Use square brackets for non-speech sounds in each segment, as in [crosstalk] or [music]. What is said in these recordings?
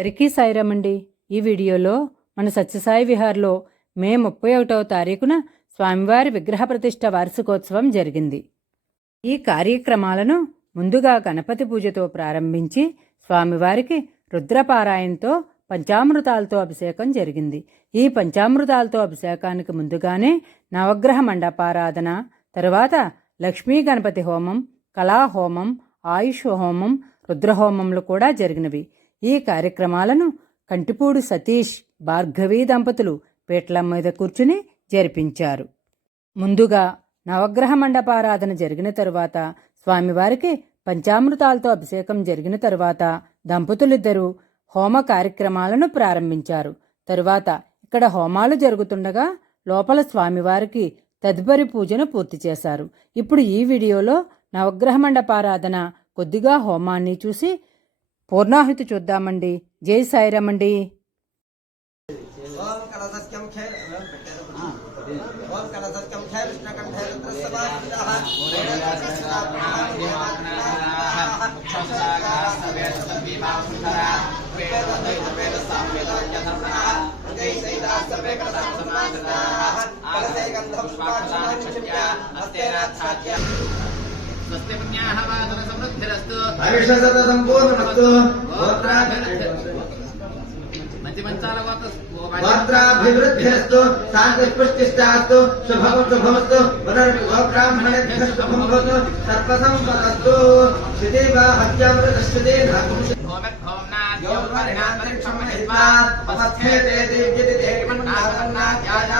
అందరికీ సాయిరామండి ఈ వీడియోలో మన సత్యసాయి విహార్లో మే ముప్పై ఒకటవ తారీఖున స్వామివారి విగ్రహ ప్రతిష్ట వార్షికోత్సవం జరిగింది. ఈ కార్యక్రమాలను ముందుగా గణపతి పూజతో ప్రారంభించి స్వామివారికి రుద్రపారాయణతో పంచామృతాలతో అభిషేకం జరిగింది. ఈ పంచామృతాలతో అభిషేకానికి ముందుగానే నవగ్రహ మండపారాధన తరువాత లక్ష్మీ గణపతి హోమం కళాహోమం ఆయుష్ హోమం రుద్రహోమంలు కూడా జరిగినవి. ఈ కార్యక్రమాలను కంటిపూడి సతీష్ భార్గవి దంపతులు పీటల మీద కూర్చుని జరిపించారు. ముందుగా నవగ్రహ మండపారాధన జరిగిన తరువాత స్వామివారికి పంచామృతాలతో అభిషేకం జరిగిన తరువాత దంపతులిద్దరూ హోమ కార్యక్రమాలను ప్రారంభించారు. తరువాత ఇక్కడ హోమాలు జరుగుతుండగా లోపల స్వామివారికి తదుపరి పూజను పూర్తి చేశారు. ఇప్పుడు ఈ వీడియోలో నవగ్రహ మండపారాధన కొద్దిగా హోమాన్ని చూసి పూర్ణాహుతి చూద్దామండి జై సాయిరామండి ఓం కలసత్యం ఖేర్ ఓం కలసత్యం ఖేర్ విష్ణుకంఠే రుద్రస్వామినః సమాజనా కలసే గంధం పుష్పాక్షణాని చిమ్యా అస్తేనాథ్ సాధ్య आयुष सतत संपूर्णमस्तु गोत्राभिवृद्धिस्तु शान्तिपुष्टिश्चास्तु शुभं शुभमस्तु। गोब्राह्मणेभ्यः शुभं भवतु। सर्वसम्पदस्तु श्रुतिवाहत्यामृतश्रुते योगपरिणान्तरिक्षं महित्वा उपस्थेते दिव्यति देवन्नाथन्नाध्याया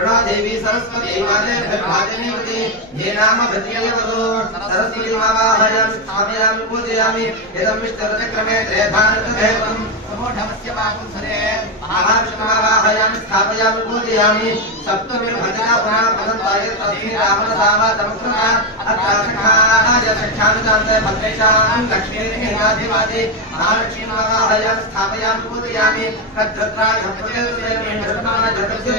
नृणा देवी सरस्वती वादेमीति ये नाम भद्रिये वधो सरस्वती मावा मावाहयम् स्थामयामि पूजयामि। इदं विष्णुरचक्रमे त्रेधानृतदेवम् समोढमस्य पापुंसरे महाविष्णुमावाहयम् स्थापयामि पूजयामि। सप्तमीर्भजना पुनः फलन्ताय तस्मै रामनसामा समस्तना अत्रासखाः यदक्षानुदान्ते भद्रेशाम् लक्ष्मीर्हेनाधिवादि महालक्ष्मीमावाहयम् स्थापयामि पूजयामि। तद्धत्राय भगवते धर्माय धर्मस्य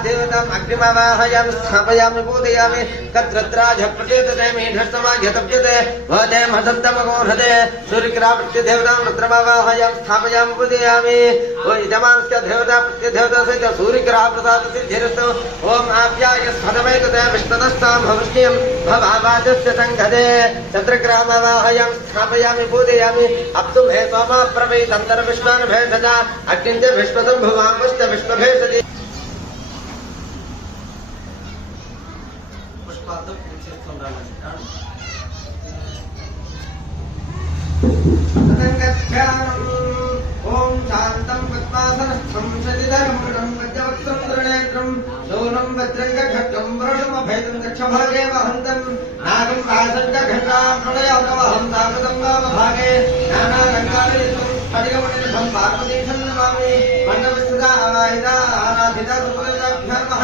सूर्यग्रहादेवताम् अग्निमावाहयामि स्थापयामि पूजयामि तद्रद्राज प्रचेतते मेढस्तमाघ्यतव्यते भवते महसन्तमगोषते सूर्यग्रहप्रत्यदेवताम् रुद्रमावाहयामि स्थापयामि पूजयामि यजमानस्य देवता प्रत्यदेवता सहित सूर्यग्रहप्रसादसिद्धिरस्तु ॐ आप्याय स्फटमेतते विष्णुतस्तां भवष्यं भवावाचस्य सङ्घते चन्द्रग्रामवाहयामि स्थापयामि पूजयामि अप्तु भे सोमा प्रवै तन्तर्विश्वान् भेषजा अग्निञ्च विश्वसम्भुवामश्च विश्वभेषजि పుష్పాలతో పూజిస్తుండాలి ఓం శాంతం పద్మాసనస్థం సజిధర్మృడం వజ్రవక్త్రం శూలం వజ్రంగ ఖడ్గం వృషమభేదం దక్షభాగే వహంతం నాగం వాసంగ ఘటా ప్రళయాగవహం సాగతం వామభాగే నానారంగాలయుతం స్ఫటికమణినిభం పార్వతీశం నమామి మండపస్థిత ఆవాహిత ఆరాధిత సుమలితాభ్యర్మః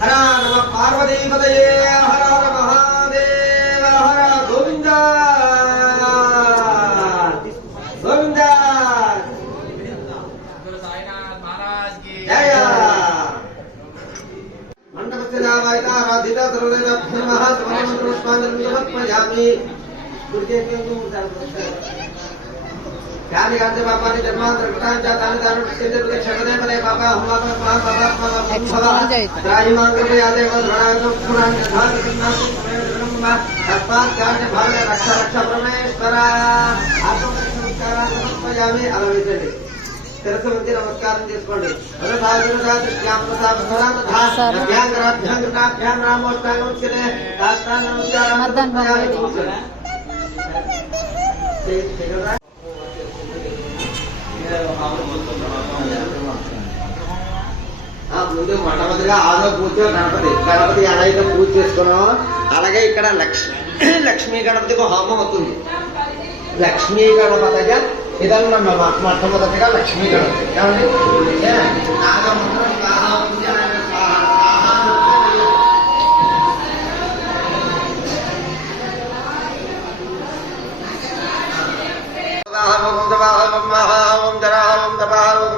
హర నమ పార్వతీపతయే హర హర మహాదేవ హర గోవింద. గోవింద. జయ. మండపస్థితారాధిత సర్వదేవ నమ సమయం పుష్పాంజలి ध्यान गाते बाबा ने जन्मांतर कृतान जातान दान सिद्धि के क्षमते मले बाबा हम बाबा महा बाबा बाबा बाबा राजी मांग के यादे व धराय तो पुराण धान कृष्णा ब्रह्मा तत्पात ज्ञान भाग रक्षा रक्षा परमेश्वर आत्म नमस्कार समर्पयामि अलवितले తెరసు మంచి నమస్కారం చేసుకోండి శ్యామ ప్రసాద్ భ్యాంకరాభ్యాంకరాభ్యాం రామోష్టాంగముచ్యతే దాస్తాంగ నమస్కారం ముందు మొట్టమొదటిగా ఆరో పూజ గణపతి. గణపతి ఎలా అయితే పూజ చేసుకున్నామో అలాగే ఇక్కడ లక్ష్మి [clears throat] లక్ష్మీ గణపతికి హోమం అవుతుంది. లక్ష్మీ గణపతిగా ఇదన్న మొట్టమొదటిగా లక్ష్మీ గణపతి. కాబట్టి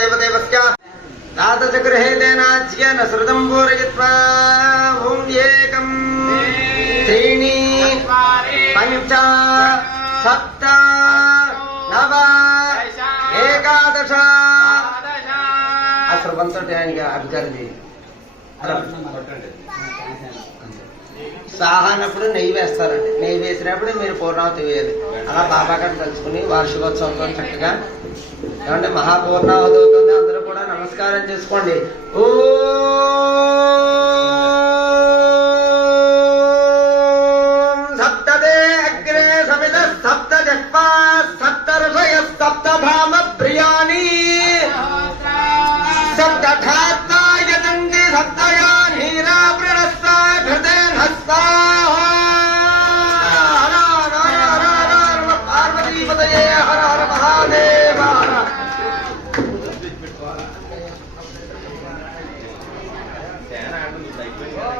देवदेवस्य तातचगृहे तेनाज्येन श्रुतम् पूरयित्वा भूम्येकम् సప్త నవ ఏకాదశ సాహానప్పుడు నెయ్యి వేస్తారండి. నెయ్యి వేసినప్పుడు మీరు పూర్ణావతి వేయాలి. అలా బాబా గారిని తలుచుకుని వార్షికోత్సవంతో చక్కగా ఏమంటే మహాపూర్ణావతి అవుతుంది అందరూ కూడా నమస్కారం చేసుకోండి. ఓ సప్తదే అగ్రే సమిత సప్త జహ్వా సప్త ఋషయ సప్త భామ ప్రియాణి. సప్తధాత్తా యతంతి సప్తయా నీరా ప్రణస్తా హస్తా.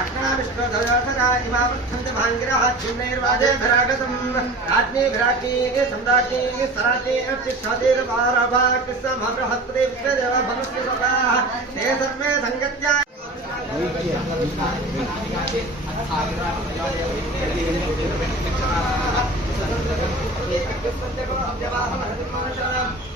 अक्षणा विश्वधरा इमावृत्थन्ते भाङ्गिरः छिन्नैर्वाजेभिरागतम् राज्ञीभिराज्ञीः सम्राज्ञीः सराज्ञीर्विश्वधीर्वारभाकृष्णमहृहस्पति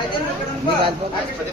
मी घालतो